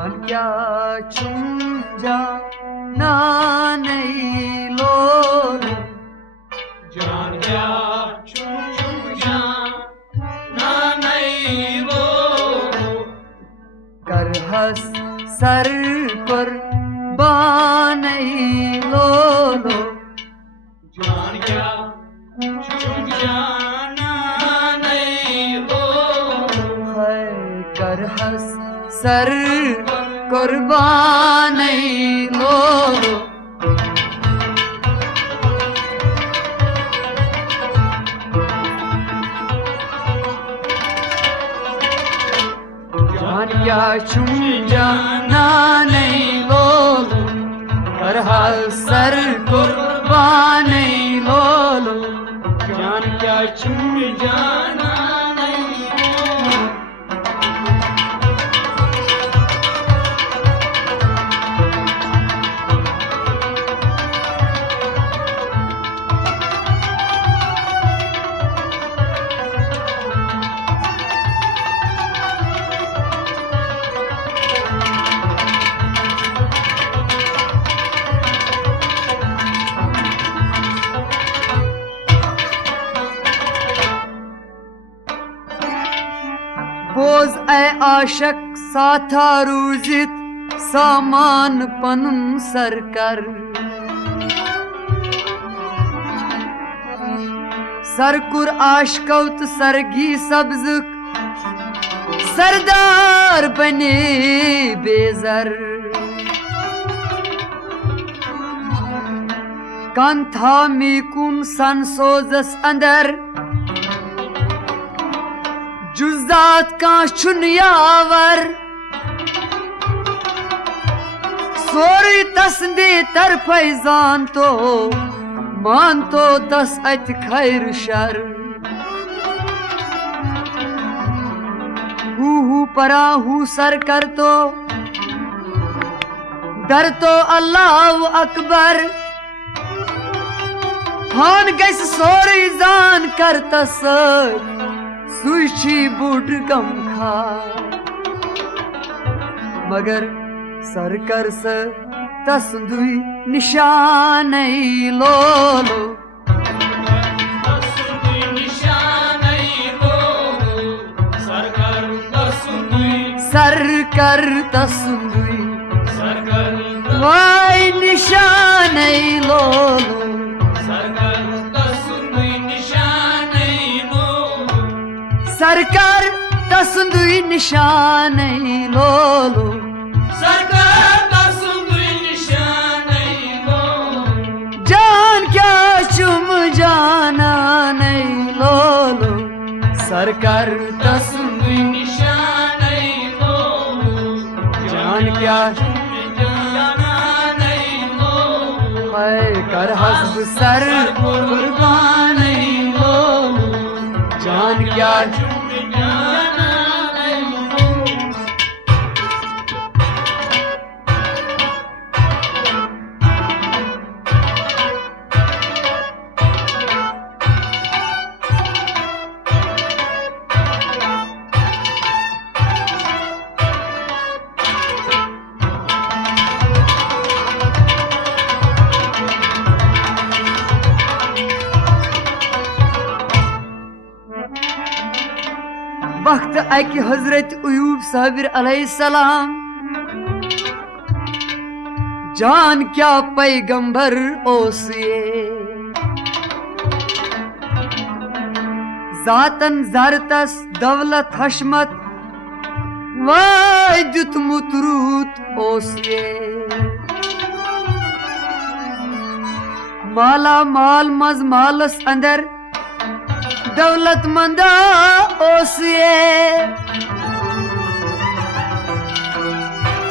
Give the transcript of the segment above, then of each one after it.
जान क्या छुम जाना नहीं लोल, जान क्या छुम जाना नहीं लोल, कर हंस सर कुर्बान नहीं लोलो, जान क्या छुम जाना नहीं लोल, है कर हंस सर कुर्बान नहीं लोलो, जान क्या छुम जाना नहीं लोलो, कर हंस सर कुर्बान नहीं लोलो, जान क्या छुम जाना नहीं लोल, बोझ ऐ आशक साथा रूजित सामान पनुन सर कर, सरकुर आशकौत सरगी सब्जुक सरदार बने बेजर, कंथा मीकुन सनसोजस अंदर जुजात का चुनियावर, सोरी तस्दे तर फैजान तो मान तो तस अत खैर शर, हु परा हु सर कर तो डर तो अल्लाह अकबर, हान गैस सोरी जान कर तस सुशी बुढ़ गम खा, मगर सरकर से तस्दुई निशान लोलो, तस्दुई निशान लोल, सरकर तस्दुई सरकर वाई निशान लोलो, सरकर तस्दुई निशान लोल, सरकार तस्दुई निशान लोलो, सरकार तस्दुई निशान लोल, जान क्या चुम जाना नहीं लोलो, सरकार तस्दुई निशान लोल, जान क्या जाना नहीं लोल, है कर हस्ब सर कुर्बान नहीं लोलो, जान क्या जाना नहीं लोल, वक्त अकि हजरत अयूब साबिर अलैहिस्सलाम जान क्या पैगंबर ओसिए, जातन जरतस दौलत हशमत वाय दितमुत रूत ओसिए, माला माल मज मालस अंदर दौलत मंदा ओसिए,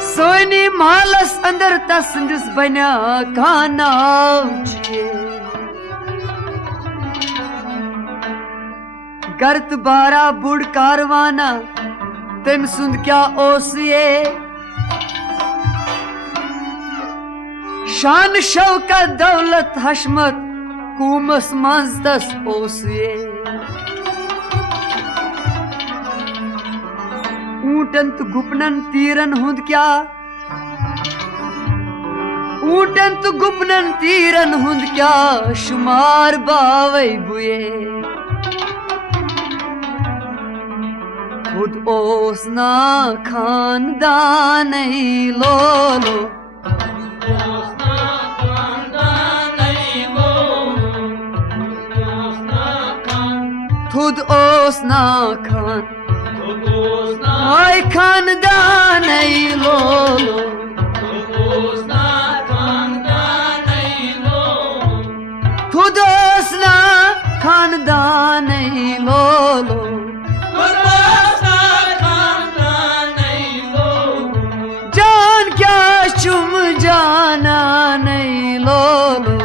सोनी मालस अंदर तसंदिस बना खाना गर्त बारा बुढ़ कारवाना तम सुंद क्या ओसिए, शान शौकत दौलत हशमत कूमस मंजदस ओसिए, ऊंट ऊटन तो गुपनन तीरन हुंद क्या ऊटन तो गुपनन तीरन हुंद क्या शुमार बावै बुए खुद ओसना खानदान लोलो खुद ओसना खान हाय खानदान लोलो खुद ओसना खानदान लोलो जान क्या चुम जाना नहीं लोलो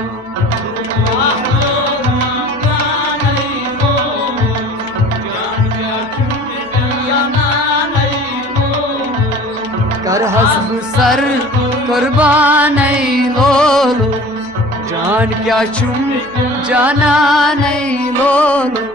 कर हस्ब सर कुर्बान लोलो जान क्या चुम जाना नहीं लोलो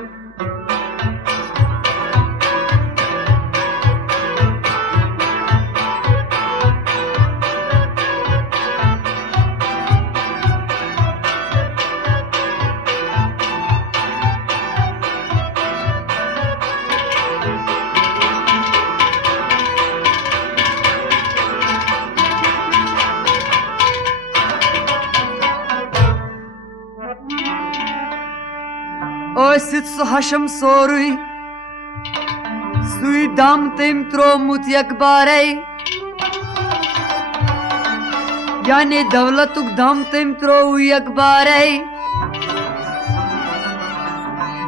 Osit su haşım soruy Suy dam tem tromut yakbarey Yani davlatuk dam tem troy yakbarey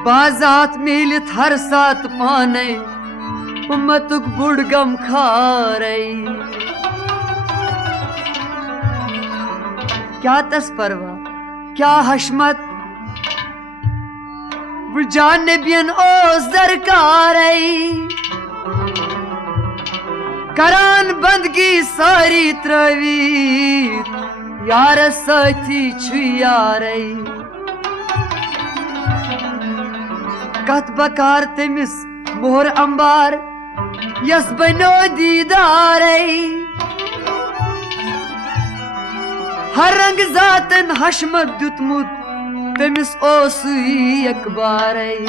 Bazat milit har saat pane Ummatuk budgam kharey Kya tasparva Kya hashmat Bu canebiyen oz darkarey Karan bandgi sari travit Yar sati çuyarey Kat bakar temiz muhur ambar Yas bano didarey Har rang zaten haşmat dütmut Temiz osuy ekbarey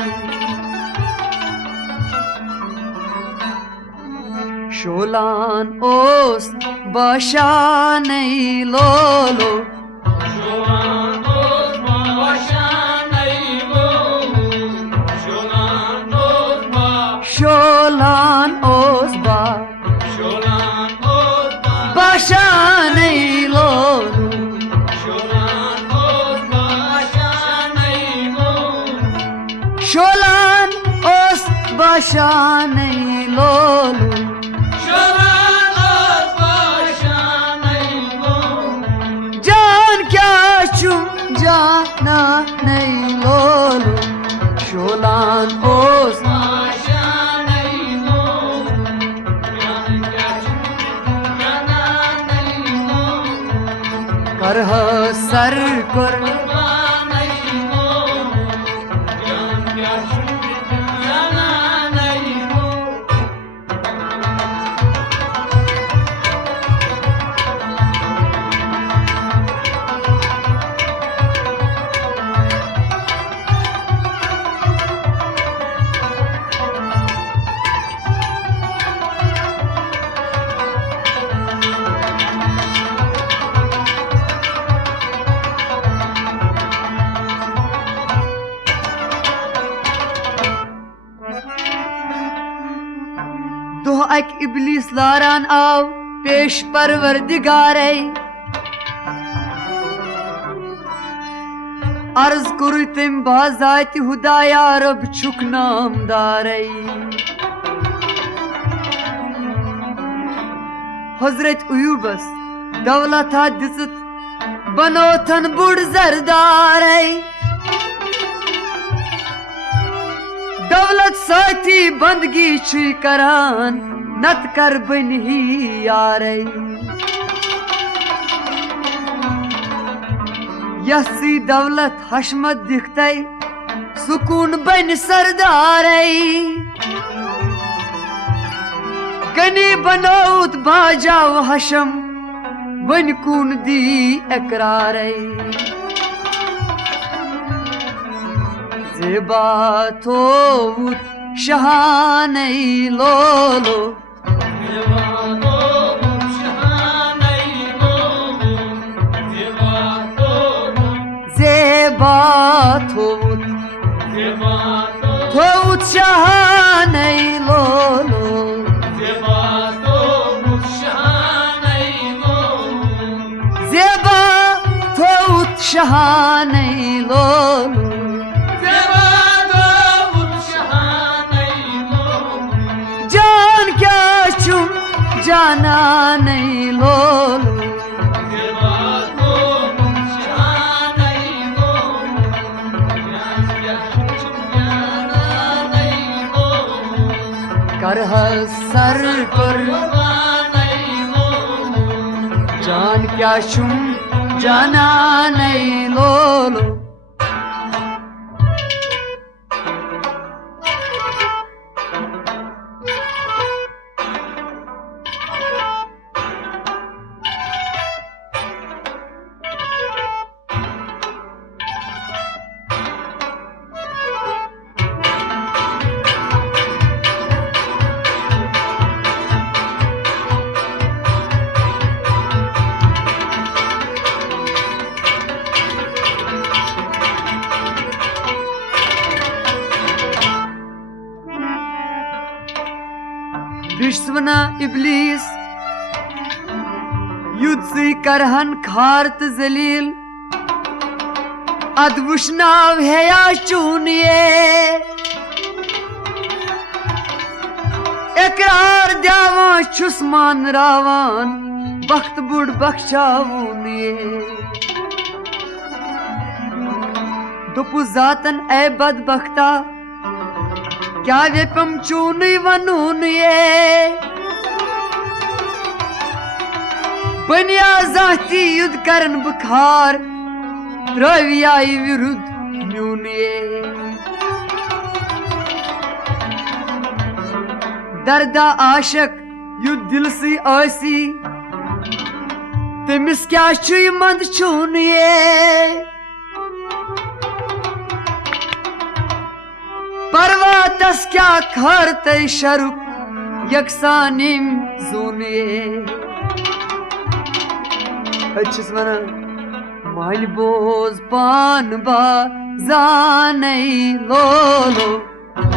Şolan os başaney lolo Şolan os başaney lolo Şolan os Şolan os başaney lolo Şolan os başaney lolo Şolan os başaney lolo Can kya çum jana ney lolo Şolan os başaney lolo Can kya çum jana ney lolo Karha sar kur Ek iblis laran av peş parverdigarey Arz kurutim bazati hudaya Rab çuk namdarey Hazret Uyubas davlata dizit banotan bud zardarey Davlat sati bandgi çuy karan Nat kar bani yarey Yasi davlat haşmat diktay Sukun ben sardarey गनी बनौत बाजाव हशम वन कून दी इकरार जेबा थोत शहानै लोलो जेबा थोत शहानै लोलो जेबा थोत शहानै लोलो जान क्या चुम जाना नहीं लोलो करह सर पर जान क्या चुम जाना नहीं लोलो दुश्मना इब्लीस युद्ध से करहन खारत जलील अदवुशनाव है या चूनिए इकरार द्यावा छुस्मान रावान वक्त बुढ़ बख्शावूनिए दुपु जातन ए बदबख्ता क्या वे पम चूनी वनून ये बनिया जाती युद्ध करन बुखार रवियाई विरुद्ध म्यून ये दर्दा आशक युद्ध दिल सी आसी तमिस क्या छुई मंद चून ये परवातस क्या खरते शरुक यकसानिम जोने अच्छस वना माल बोज पान बा जानै लोलो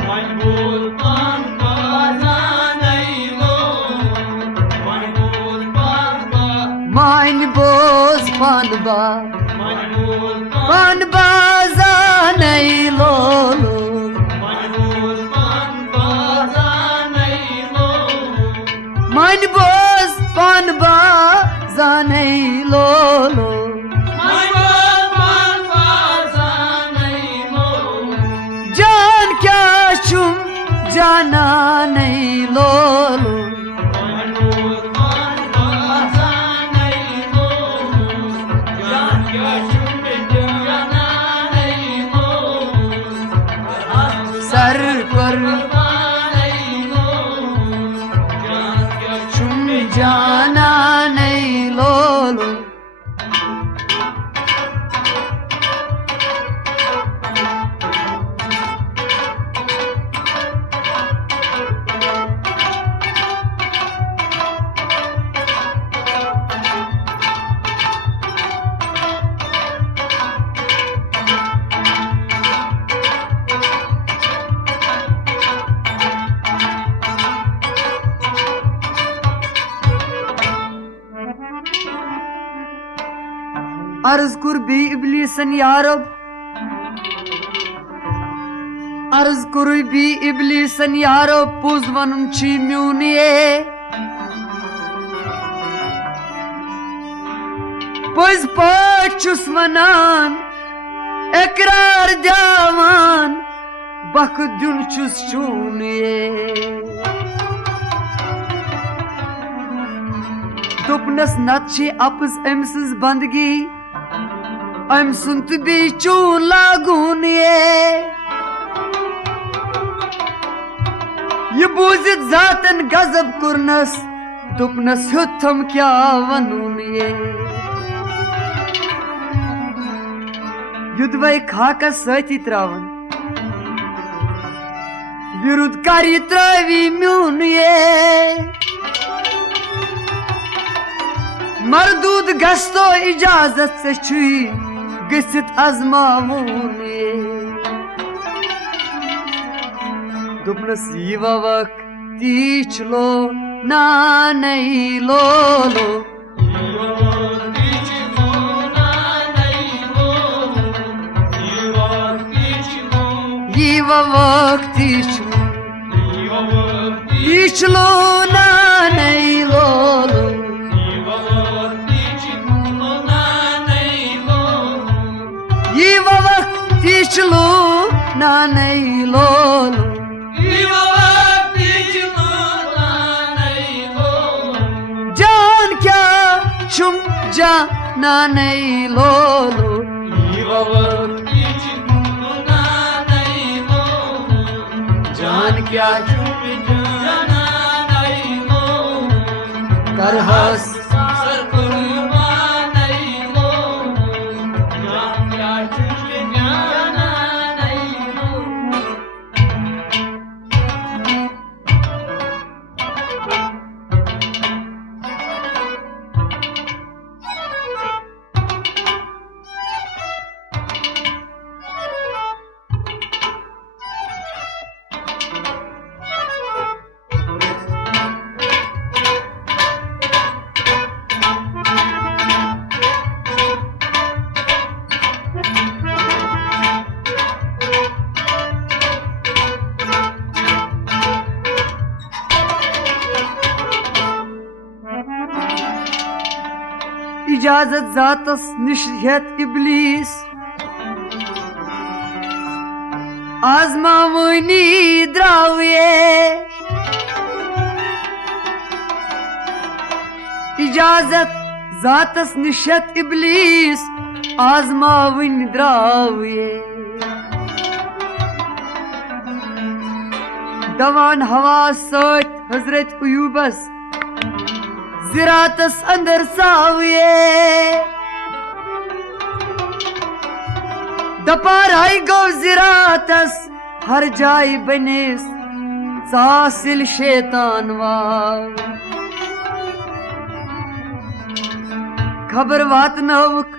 माल बोज पान बा जानै लोलो माल बोज पान बा जानै लोलो मन बोस पान बा जानै लोलो जान क्या चुम जाना नहीं लोलो सर पर जाना नहीं लोलो अर्ज कुर भी इब्लीसन यारब अर्ज कुर भी इब्लीसन यारब पुज वनुन छी म्यूनिए पुज पाठ छुस वनान इकरार द्यावान बख दुन छुस चूनिए दुपनस नत छी अपस अमसज बंदगी अम सुनत भी चून लागून ये ये बूजित जातन गजब कुरनस दुपनस हुथम क्या वनून ये युद्धवै खाकस सती त्रावन विरुद्ध कार्य त्रवी म्यून ये मरदूद गस्तो इजाजत से छुई गसित आजमावून ये दुपनस यीवा वक्त तीच लो ना नहीं लो लो यीवा वक्त तीच लो ना नहीं लो लो यीवा वक्त तीच लो ना नहीं लो लो चुम जाना नहीं लो लो जान क्या चुम जाना नहीं लो करहस सर कुर्बान नहीं लो जान क्या चुम जाना नहीं लो इजाजत जातस निशहत इब्लीस आजमावनी द्रावे इजाजत जातस निशहत इब्लीस आजमावनी द्रावे दवान हवा सत हजरत अयूबस ज़िरातस अंदर साविये दपार आई गो ज़िरातस हर जाई बनेस सासिल शैतान वार खबर वात नवक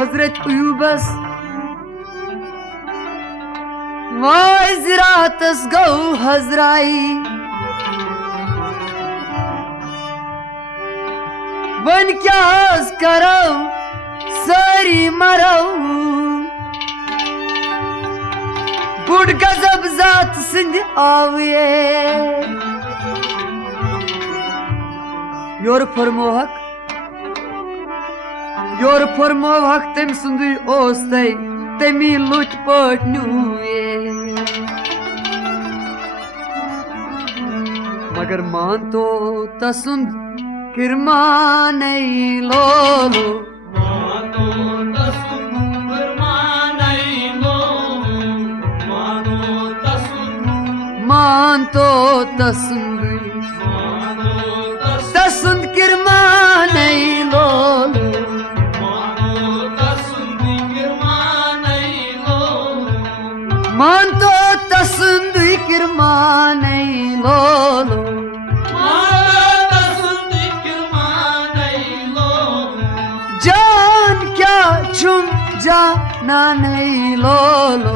हजरत अयूबस वाय ज़िरातस गो हजराई वन क्या करो सारी मरो बुढ़ गजब जात सिंध आवे योर फरमोहक तम सुंदु ओस तमी लुट पट नुए मगर मान तो तसुंद किरमा नहीं लो लो मान तो तसुंद किरमा नहीं लो लो मान तो तसुंद किरमा नहीं लो लो चुम जाना नहीं लो लो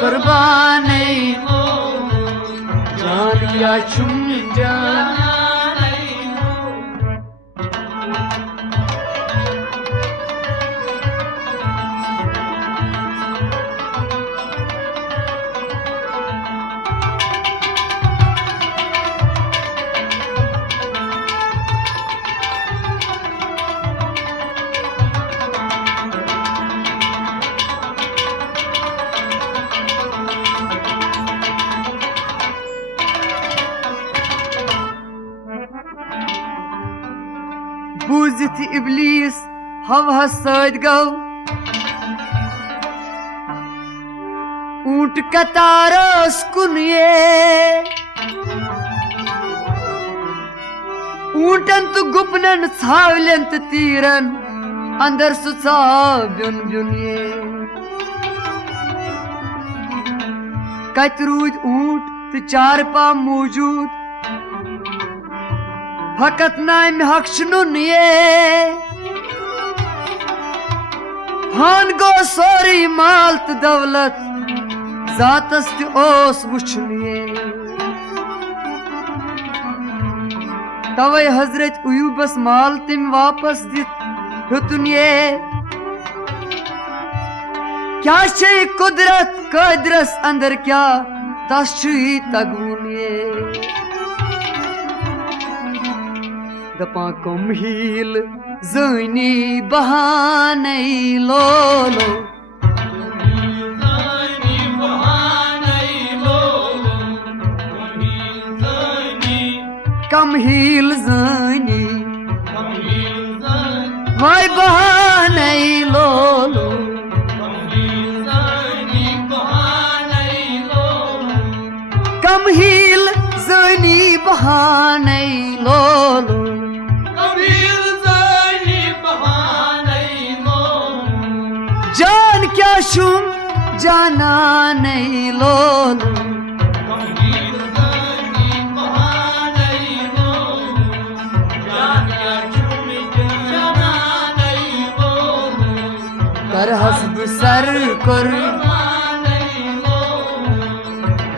कुर्बान नहीं जान क्या चुम जाना बूझिथ इबलीस हवस सद गौ ऊंट कतारस कुनिये ऊंटन तो गुपनन छावलन तो तीरन अंदर सुचा ब्युन ब्युनिये कत रूद ऊंट तो चार पा मौजूद फकत नाम हक्षनुन ये हान गो सोरी माल तो दौलत जातस ते ओस वुछनिये तवे हजरत अयूबस माल तिम वापस दित हुतुन ये क्या छे कुदरत कदरस अंदर क्या तश्ची तगुन ये दपा कम हील ज़नी बहाने लोलो कम हील ज़नी वाई बहाने लोलो कम हील ज़नी बहाने लोलो जान क्या शुम जाना नहीं लोलो कर हस्ब सर कर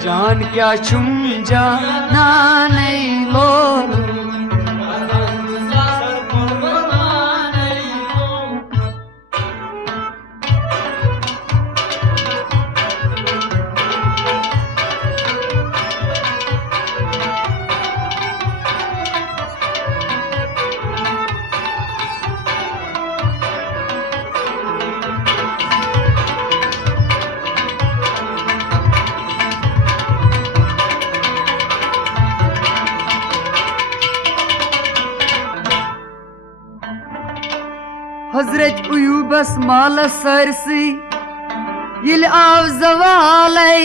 जान क्या शुम जाना नहीं लोलो हजरत अयूबस मालस सरसी यिल आव जवालै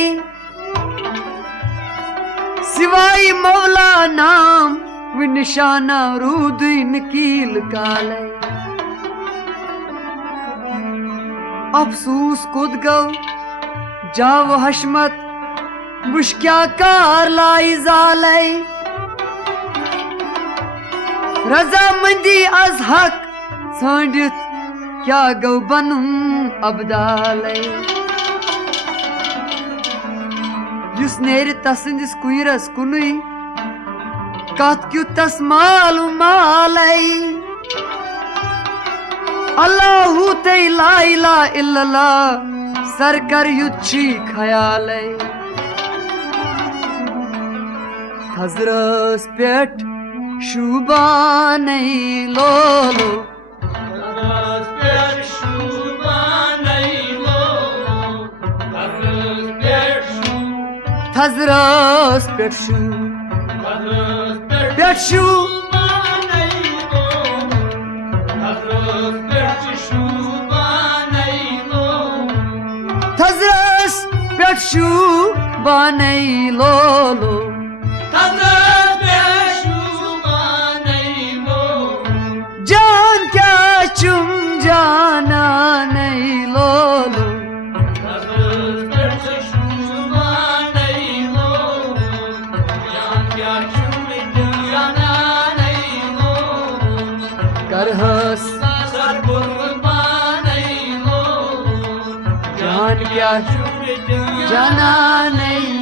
सिवाय मौला नाम व निशाना रूद नकील कालै अफसूस कुद गौ जाव हशमत मुश्क्या कार लाई जालै रजामंदी अज हक सँडित क्या गौ बनूं अबदालै युस नेर तसंदिस कुइरस कुनुई कत क्यु तस मालूम मालै अल्लाहु ते ला इलाहा इल्लल्लाह सरकर युच्छी ख्यालै हजरस पेट शुबानै लोलो Hazras Pershu Pershu Hazras Pershu Banai Lolo Jaan kya chum jana nahi lolo करहस जान क्या जाना नहीं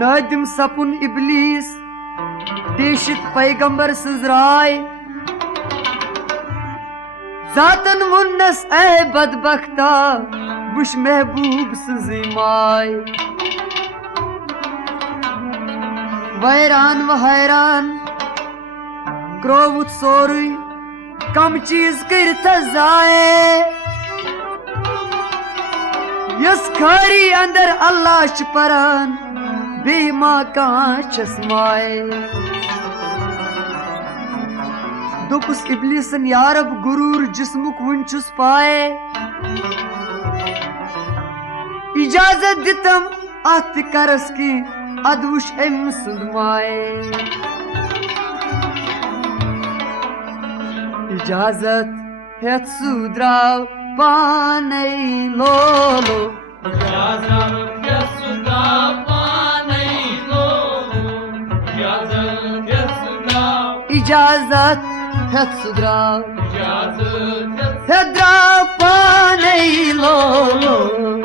नादिम सपुन इबलीस देशित पैगंबर सज राय जातन वुन्नस ऐ बदबख्ता बुश महबूब सजी माय वैरान व हैरान क्रोवुत सोरुई कम चीज करता जाए यस खारी अंदर अल्लाह च परान बेमा का चश्माए दुपुस इब्लिसन यारब गुरूर जिस्मुक वुंचुस पाए इजाजत दितम अत करस की अदवुश एम सुदमाए इजाजत हेत सुद्राव पाने लोलो इजाजत यसुदा पाने लोलो इजाजत यसुदा इजाजत हेत सुद्राव इजाजत हेद्राव पाने लोलो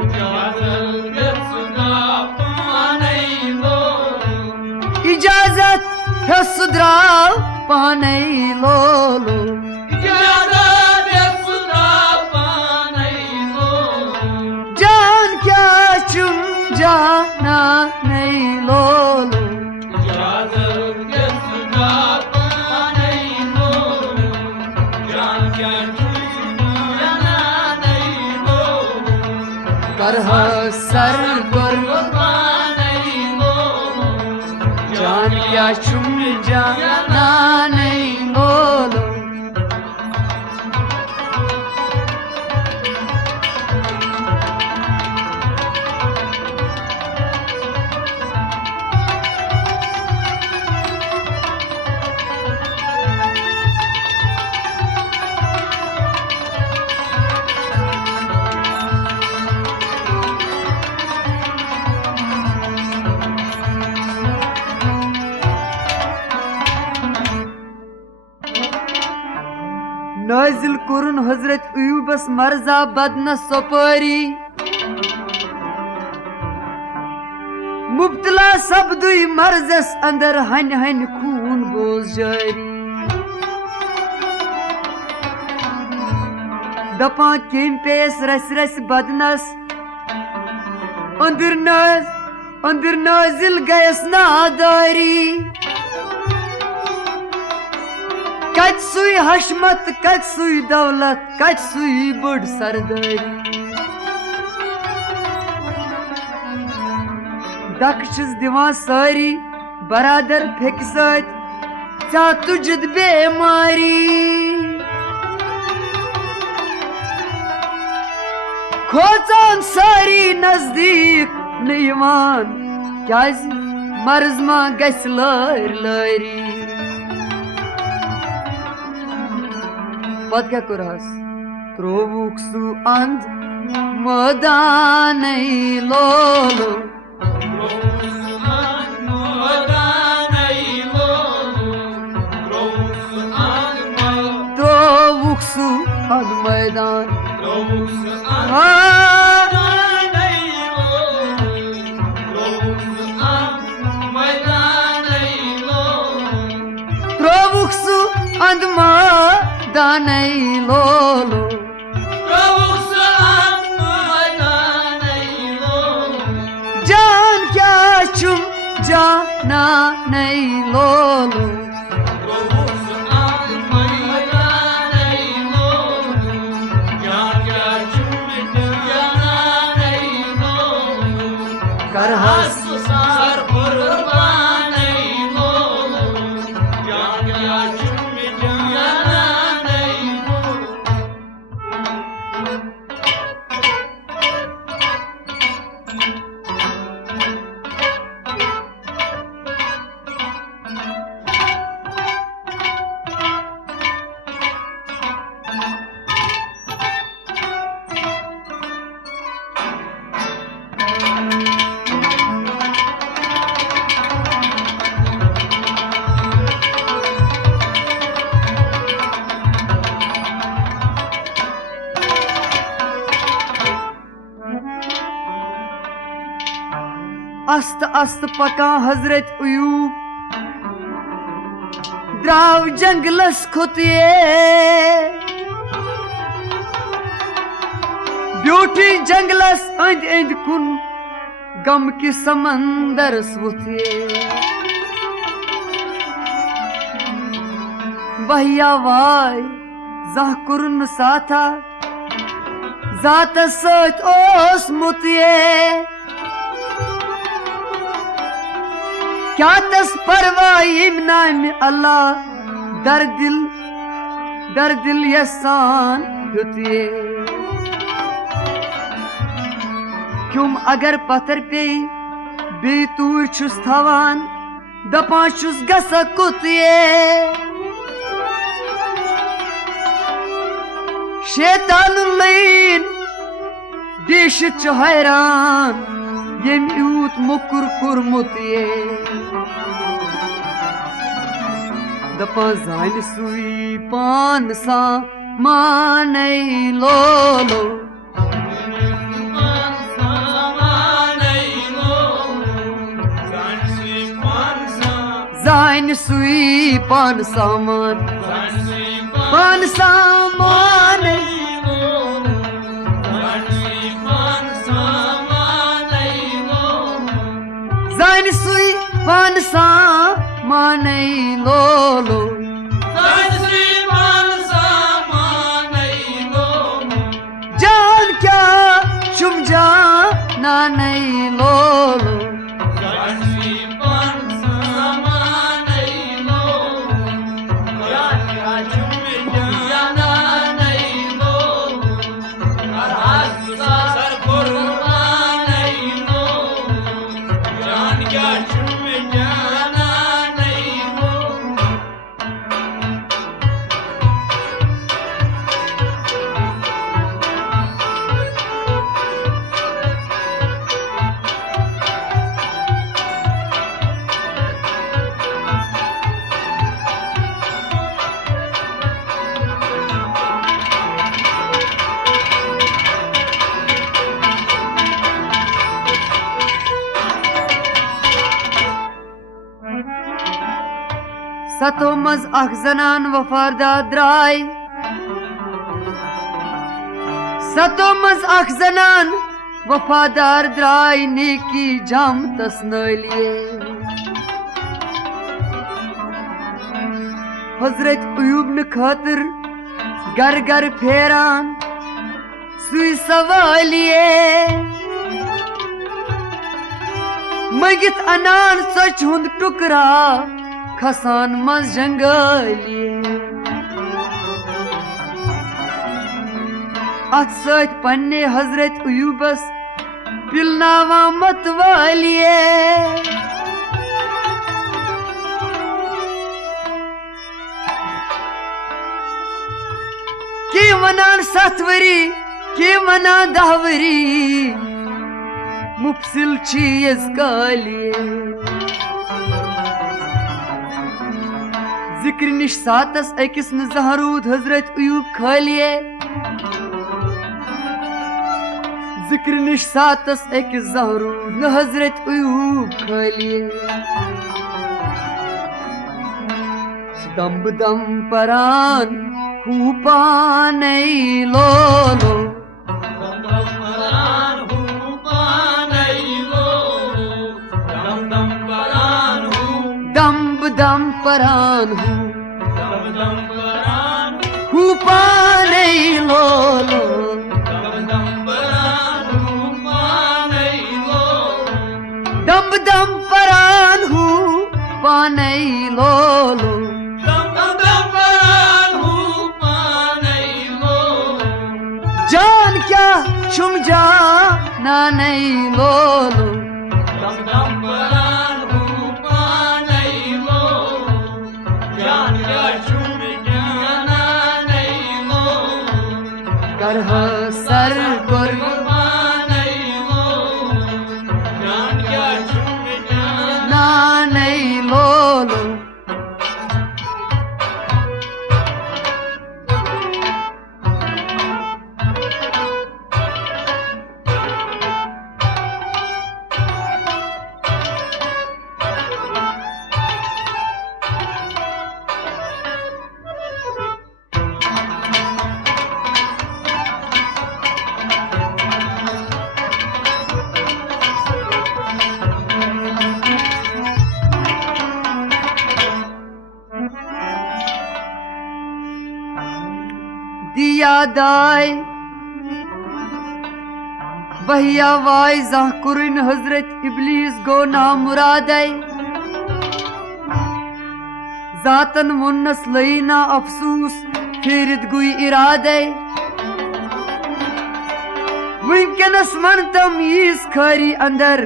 इजाजत यसुदा पाने लोलो इजाजत हेत सुद्राव पाने लोलो इजाजत यसुदा पाने लोलो जान क्या चुम जाना नहीं लोलो इजाजत यसुदा पाने लोलो जान क्या चुना नहीं लोलो करह सर गुर पाने लोलो जान क्या चुम जाना नहीं लोलो नाजिल कुरुन हजरत अयूबस मर्जा बदन सपारी मुब्तला सब्दुई मर्जस अंदर हन हन खून बोझ जारी दपा केम पेस रस रस बदनस अंदर नाजिल गयस नादारी कच सुई हशमत कच सुई दौलत कच सुई बड़ सरदारी दक्षस दिवान सारी बरादर फेक सत चा तुझद बेमारी खोचान सारी नजदीक नयमान क्या मर्ज मा गस लर लरी पद क्या कुरहस त्रोवुक सु अंध मदान लोलो त्रोवुक सु अंध मैदान त्रोवुक सु अंध दानई लोलो जान क्या चुम जाना नहीं लोलो करहस सर कुर्बान लोलो जान क्या चुम जाना नहीं लोलो अस्त अस्त पका हजरत अयूब द्राव जंगलस खुतिए ब्यूटी जंगलस अंद अंद कुन गम की समंदर सुथिए वहिया वाय जह कुरन साथा जात सच ओस मुतिए क्या तस परवाह इमनाम अल्लाह दर दिल यसान हुतिए क्यों अगर पत्थर पे बेतूर छुस थवान दपा छुस गसा कुतिए शैतान लैन देश च हैरान यम यूत मुकुर कुरमुत ये दपा जान सुई पान सा माने लोलो जान सुई पान सामान पान सामान जान सुई पान सामान लोलो जान क्या चुम जाना नहीं लोलो सतो मज अख जनान वफादार द्राय सतो मज अख जनान वफादार द्राय नेकी जाम तस्नलिए हजरत अयूब न खातिर घर घर फेरान सुई सवालिए मगित अनान सच हुंद टुकरा खसान मज जंगलिए अत सत पन्ने हजरत अयूबस पिलनावा मत वालिए के वनान सतवरी के वना दहवरी मुफसिल चीज कालिए जिक्र निश सातस अकिस न जहरूद हजरत अयूब खालिए जिक्र निश सातस अकिस जहरूद न हजरत अयूब खालिए दम दम परान खूपाने लोलो दम परान हूँ पाने लोलो दम परान हूँ पाने लोलो जान क्या चुम जाना नहीं लोलो करह सर कुर्बान ना नहीं लोलो याद आए वही आवाज जहाँ कुरिन हजरत इबलीस गो ना मुरादे जातन मुन्नस लई ना अफसूस फिरिद गुई इरादे विंकनस मन तम यीस खरी अंदर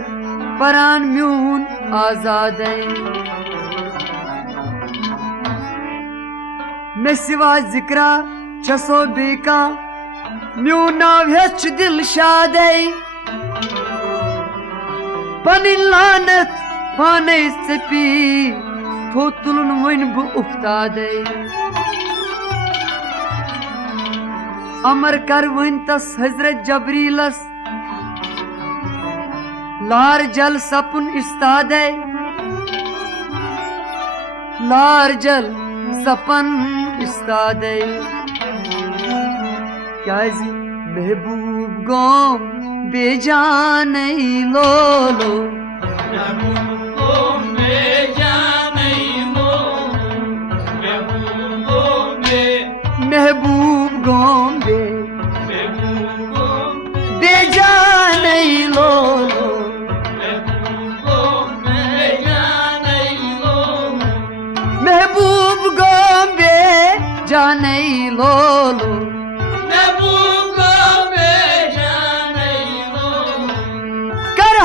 परान म्यून आजादे मे सिवा जिक्रा छसो बेका म्यून नाव हेच दिल शादे पनी लानत पाने से पी थोतुलन वन बु उफ्तादे अमर कर वन तस हजरत जबरीलस लार जल सपुन इस्तादे लार जल सपन इस्तादे क्या जी महबूब गो बेजान लोलो महबूब गोंबे बेजान लोलो महबूब गोंबे जाने लोलो कर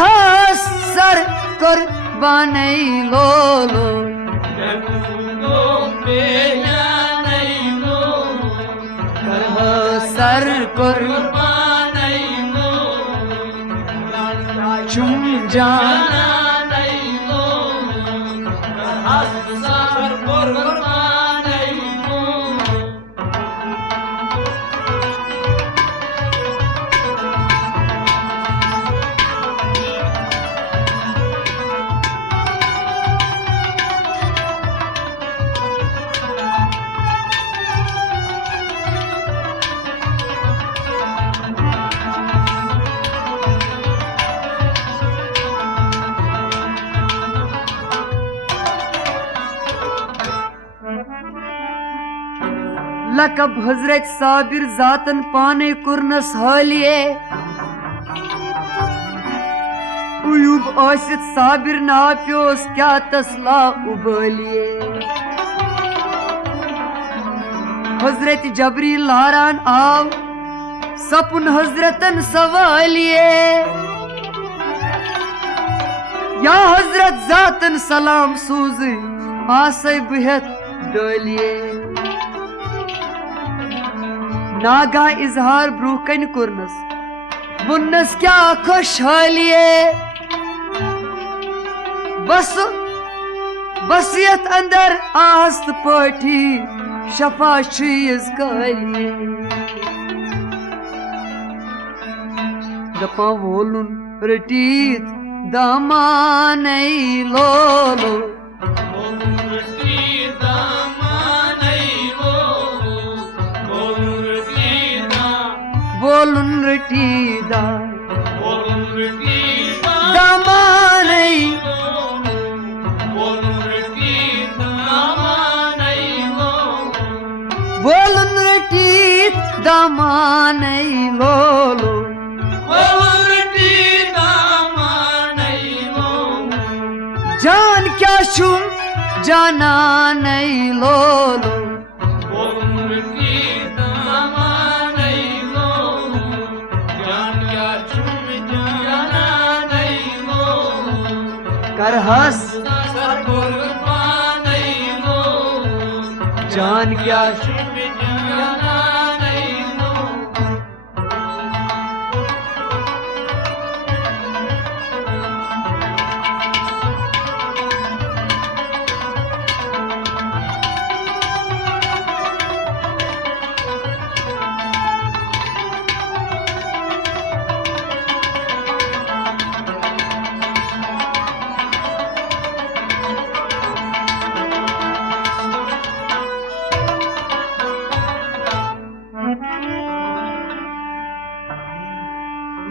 सर कुर्बान लोलो सर कुर्बान चुम जाना लकब हजरत साबिर जातन पाने कुरनस हालिए उयूब आसित साबिर ना प्योस क्या तसला उबलिए हजरत जबरी लारान आव सपुन हजरतन सवालिए या हजरत जातन सलाम सूज आसे बेहत डलिए नागा इजहार ब्रूकन कुरनस मुन्नस क्या खुशहालिए बस बसियत अंदर आस्त पटी शफा चीज कहलिए दपा वोलुन रटीत दामान लोलो बोलुन रटीदा दामानई बोलुन रटीद दामानई लोलो जान क्या शुम जाना नहीं लोलो कर हंस जान क्या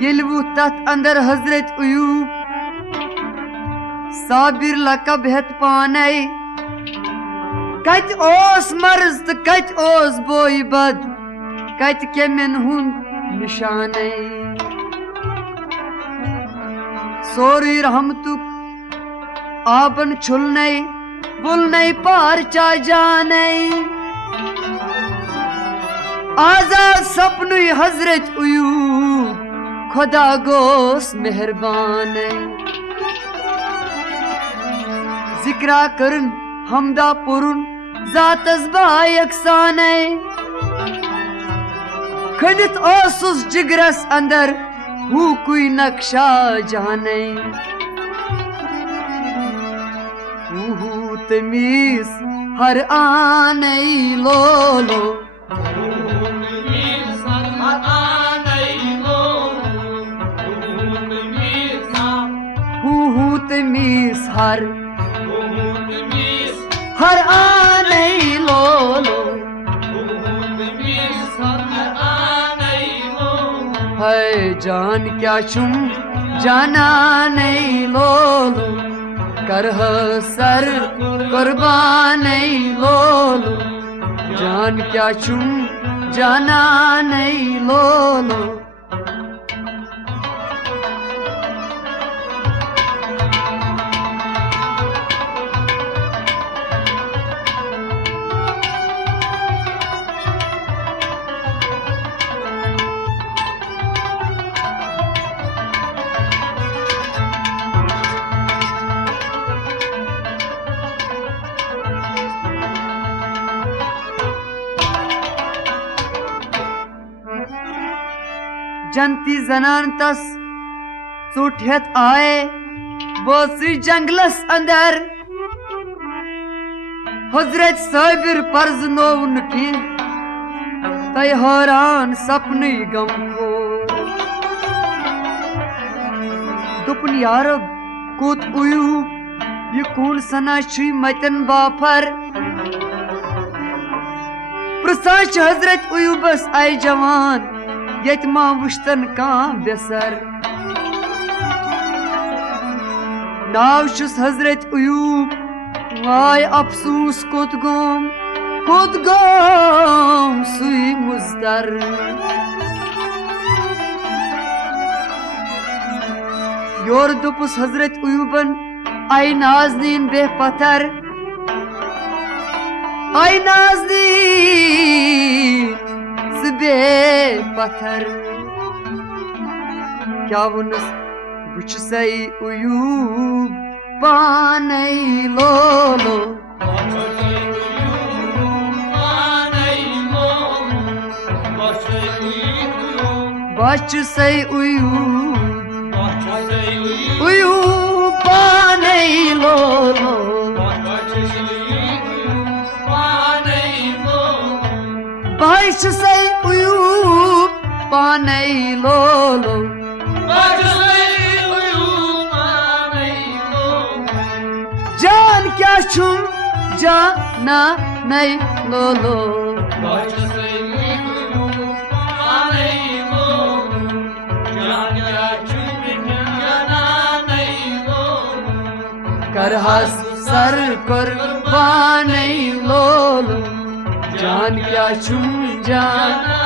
यिलवु तथ अंदर हजरत अयूब साबिर लकब हेत पाने कत ओस मर्ज तो कत ओस बोई बद कत केमिन हुंद निशाने सोरी रहमतुक आबन छुलने बुलने पारचा जाने आजाद सपनु हजरत उयूब खुदा गोस मेहरबान जिक्रा करन हमदा पुरुन जातस बायकसान खनित ओसुस जिगरस अंदर हु कोई नक्शा जाने तमीज हर आने लोलो तमीज हर आने लोलो है जान क्या चुम जाना नहीं लोलो कर सर कुर्बान लोलो जान क्या चुम जाना नहीं लोलो जनती जनान तस सुठियत आए बोसी जंगलस अंदर हजरत साबिर पर्ज नो उनकी तय हैरान सपने गम को दुपन यारब कोत उयू ये कौन सना छी मतन बाफर प्रसाच हजरत उयू बस आई जवान यतमा वुश्तन कां बेसर नाव शुस हजरत उयूब आय अफसूस कोत गोम सुई मुजदर योर दुपुस हजरत उयूबन आई नाज़नीन बे पत्थर आई नाज़नीन बे पत्थर क्या वुनस बुच सई उयूब पाने लोलो बच सई उयूब पाने लोलो बच सई उयूब पाने लोलो जान क्या छुम जाना नहीं लोलो कर हस सर कुर्बान लोलो जान क्या छुम जाना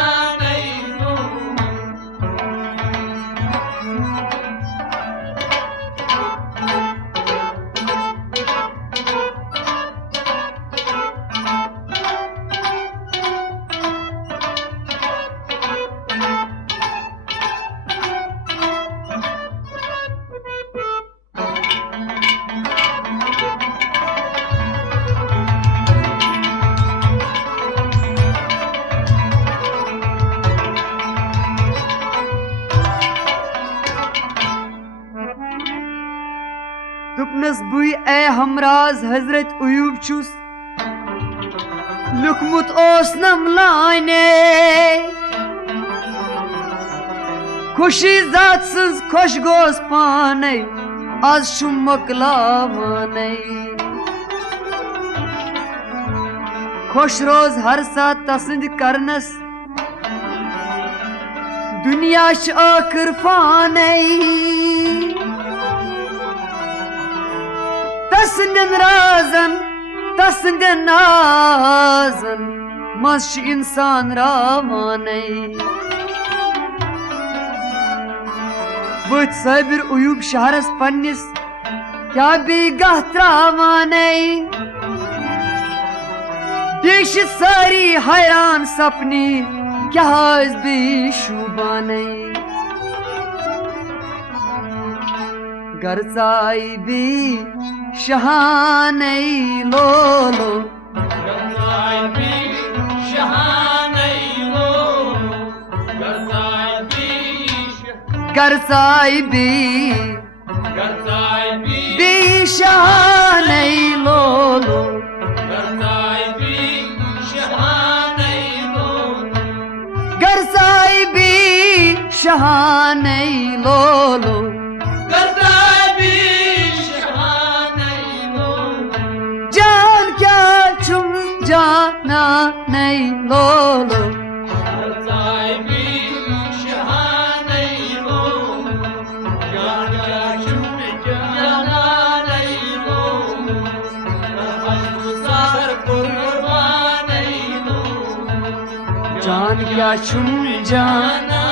दुपनस बुई ए हमराज हजरत उयूब चुस लुकमुत ओसनम लाने खुशी जात सज खुश गोस पाने आज शुम मकलावाने खुश रोज हर साथ तसंद करनस दुनिया आखिर फाने तसंद नाजन मस इंसान रावाने वथ साबिर उयूब शहरस पन्निस क्या बेगह त्रावाने देश सारी हैरान सपनी क्या बे शुबाने गरजाई बे शहाने लोलो गरजाई बे शहाने लोलो गरजाई बे शहाने लोलो गरजाई बे शहाने लोलो जान क्या चुम जाना नहीं लोलो जान क्या चुम जाना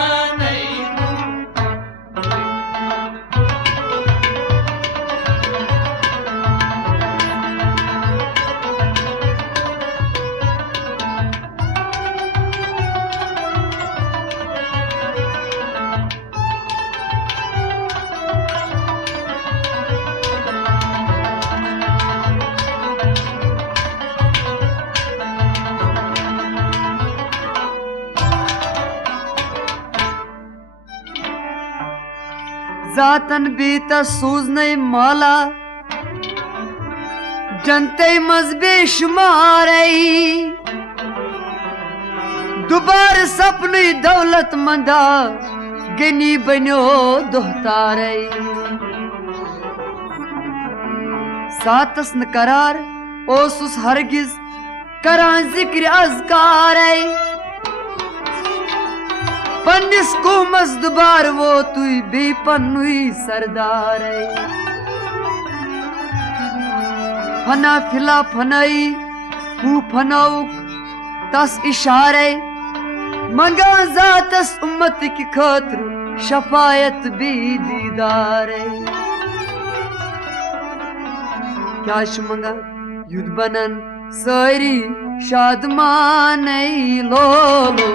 जातन बीता सूजने माला जनते मजबे शुमारे दुबार सपन दौलत मंदा गनी बनो दोहतारे सातस न करार ओसुस हरगिज करान जिक्र अज़कारे पन्निस कुमस दुबार वो तुई बेपन्नुई सरदार फना फिला फनाई हु फनौक तस इशारे मंगा जातस उम्मत की खातिर शफायत भी दीदार क्या मंगा युद्ध बनन सारी शादमान लोलो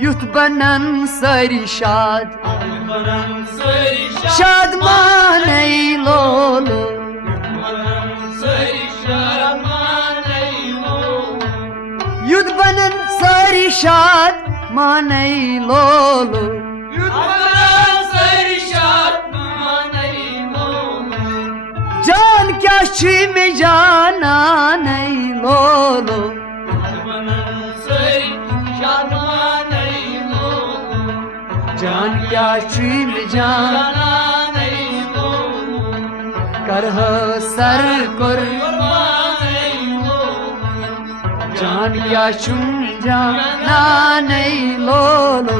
युद्ध बनन सारी शादमान लोलो युद्ध बनन सारी शादमान लोलो जान क्या छी में जाना नहीं लोलो जान क्या छी में जाना नहीं करह सर कर जान क्या छुम जाना नहीं लोलो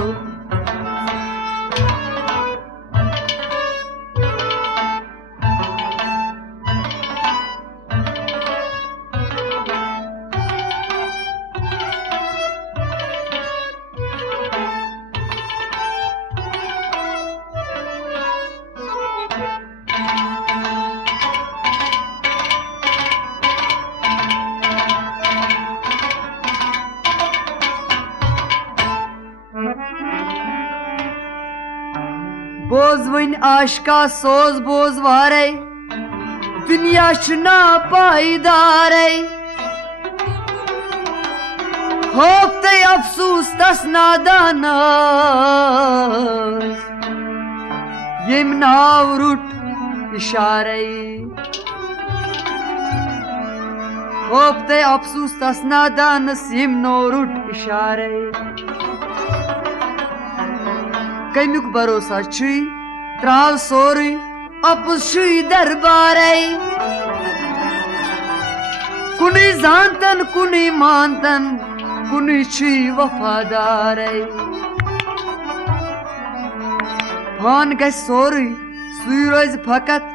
बोझ वन आशका सोज बोझ वारे दुनिया छुना पाईदार होते अफसूस तस नादान यम नाव रुट इशारे होते अफसूस तस नादान यम नो रुट इशारे कमिक भरोसा छुई त्राव सोरी अपुस छुई दरबारे कुनी जानतन कुनी मानतन कुनी छुई वफादारे फान गै सोरी सुई रोज फकत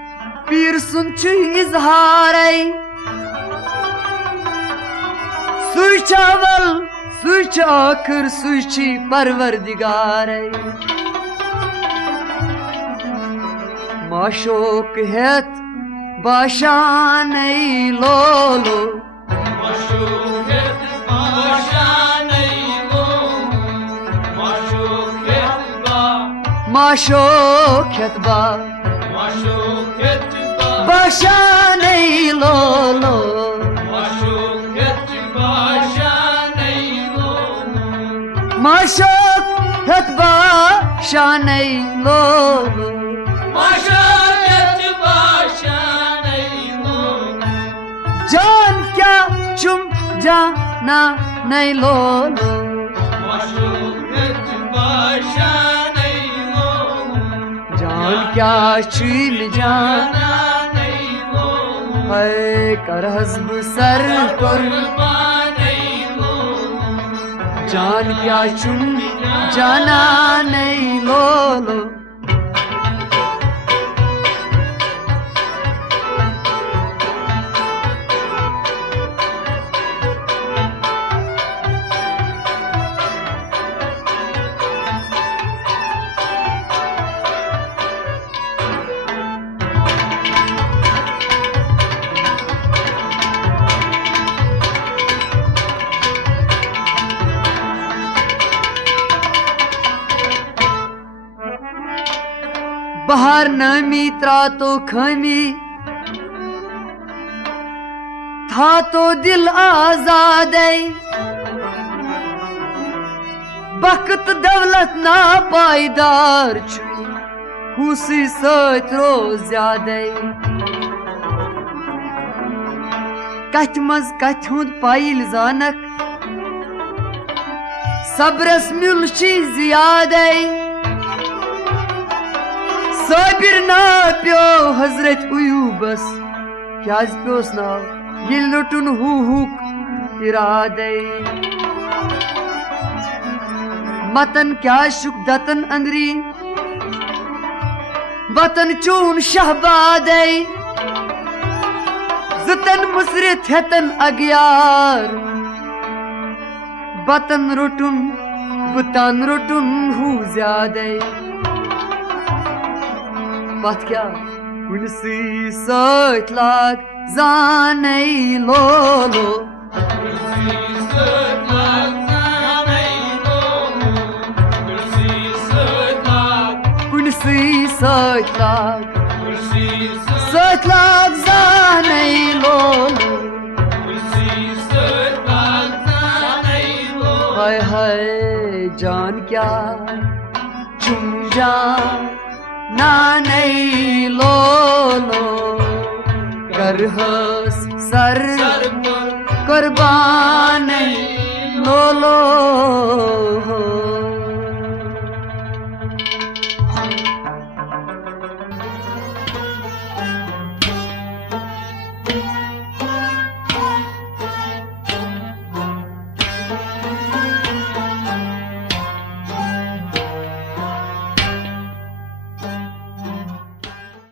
पीर सुन इजहार सुवल सुच आखिर सुची परवरदिगार माशोक हेत बाशान लोलो माशोक हेत बाशान लोलो माशोक हेत बाशान लोलो जान क्या चुम जाना नहीं लोलो जान क्या चुम जाना है कर हस्ब सर जान क्या चुम जाना नहीं लोलो बाहर नमी त्रा तो खमी था तो दिल आजाद बख्त दौलत ना पायदार खुशी सत रोज ज्यादा कथ मज कथ हुंद पाइल जानक सब्रस मिल ज्यादा साबिर ना प्यो हजरत उयूबस क्या प्योस नाव ये लुटुन हुक इरादे मतन क्या शुक दतन अंदरी वतन चून शहबादे जतन मुसरत हेतन अग्यार बतन रुटुन बुतन रुटुन हु ज्यादा पथ क्या कुनसी सत लाग जाने लोलो कुनसी सत लाग जाने लोलो हाय हाय जान क्या चुम जान ना नहीं लोलो करहस सर कुर्बान लोलो